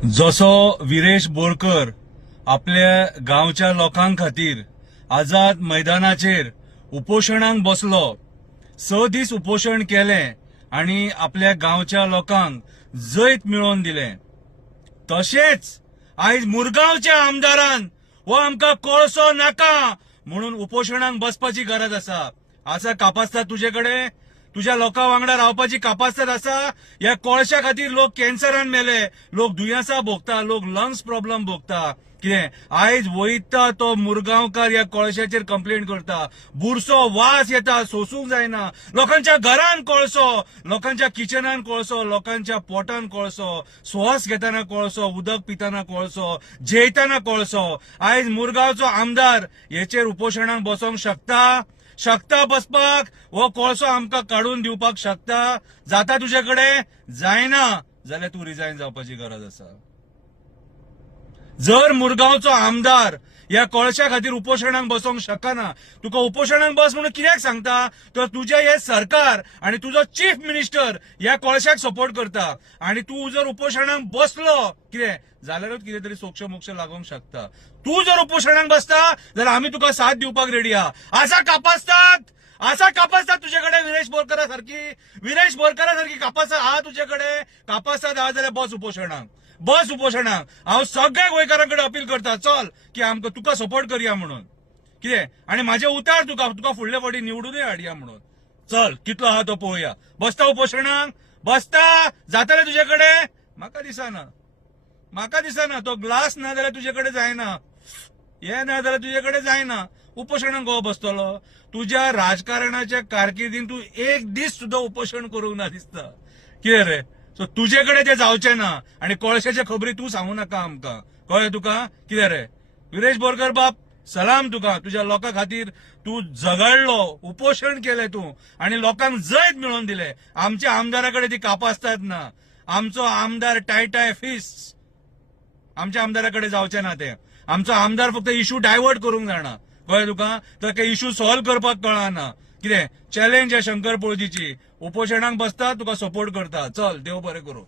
जसो वीरेश बोरकर आपल्या गांवच्या लोकां खातीर आझाद मैदानाचेर उपोशणांक बसलो, 6 दीस उपोशण केलें आणि आपल्या गांवच्या लोकांक जैत मिळोवन दिलें, तशेंच आयज मुरगांवच्या आमदारान हो आमकां कोळसो नाका म्हणून उपोशणांक बसपाची गरज आसा कापास्ताद तुजे कडेन? तुझ्या लोकां वांगडा रावपाची कापास्ताद आसा? ह्या कोळशा खातीर लोक कॅन्सरान मेले, लोक दुयेंसां भोगता, लोक लंग्स प्रॉब्लेम भोगता. कितें आयज वयता तो मुरगांवकार ह्या कोळशाचेर कंप्लेंट करता, बुरसो वास येता, सोसूंक जायना, लोकांच्या घरान कोळसो, लोकांच्या किचनान कोळसो, लोकांच्या पोटान कोळसो, श्वास घेताना कोळसो, उदक पिताना कोळसो, जेयताना कोळसो. आयज मुरगांवचो आमदार हेचेर उपोशणाक बसोंक शकता बसपाक? हो कोळसो आमकां काडून दिवपाक शकता? जाता तुजे कडेन? जायना जाल्यार तूं रिजायन जावपाची गरज आसा. जर मुरगांवचो आमदार ह्या कोळशा खातीर उपोशणाक बसोंक शकना, तुका उपोशणाक बस म्हणून कित्याक सांगता? तर तुझे हे सरकार आणि तुजो चीफ मिनिस्टर ह्या कोळशाक सपोर्ट करता, आणि तू जर उपोशणाक बसलो कितें जाल्यारूच कितें तरी सोक्ष मोक्ष लागोंक शकता. तू जर उपोशणाक बसता जाल्यार आमी तुका साथ दिवपाक रेडी आसा कापास्ताद तुजे कडेन? विरेश बोरकरा सारखी कापास्ताद आहा तुजे कडेन? कापास्ताद आहा जाल्यार बस उपोशणाक. हांव सगळ्या गोंयकारांकडे अपील करता, चल की आमकां तुका सपोर्ट करया म्हणून. कितें आनी म्हाजे उतार तुका फुडले फावटी निवडूनय हाडया म्हणून. चल कितलो आहा तो पळोवया. बसता उपोशणाक? बसता? जातालें तुजे कडेन? म्हाका दिसना तो ग्लास ना जाल्यार तुजे कडेन जायना, हे ना जाल्यार तुजे कडेन जायना. उपोशणाक गो बसतलो? तुज्या राजकारणाच्या कारकिर्दीन तूं एक दीस सुद्धा उपोशण करूंक ना दिसता. कितें रे? सो तुजे कडेन ते जावचें ना, आणि कोळशाच्या खबरी तूं सांगू नाका आमकां, कळ्ळें तुका? कितें रे विरेश बोरकर बाब, सलाम तुका. तुज्या लोकां खातीर तूं झगडलो, उपोशण केलें तूं, आणि लोकांक जैत मिळोवन दिलें. आमच्या आमदाराकडे ती कापास्ताद ना. आमचो आमदार टाय फिस, आमच्या आमदाराकडे जावचें ना ते. आमचो आमदार फक्त इश्यू डायवर्ट करूंक जाणा, कळ्ळें तुका? तर ते इश्यू सॉल्व करपाक कळना. कितें चॅलेंज आहे शंकर पळजीची. उपोशणाक बसता, तुका सपोर्ट करता. चल, देव बरें करूं.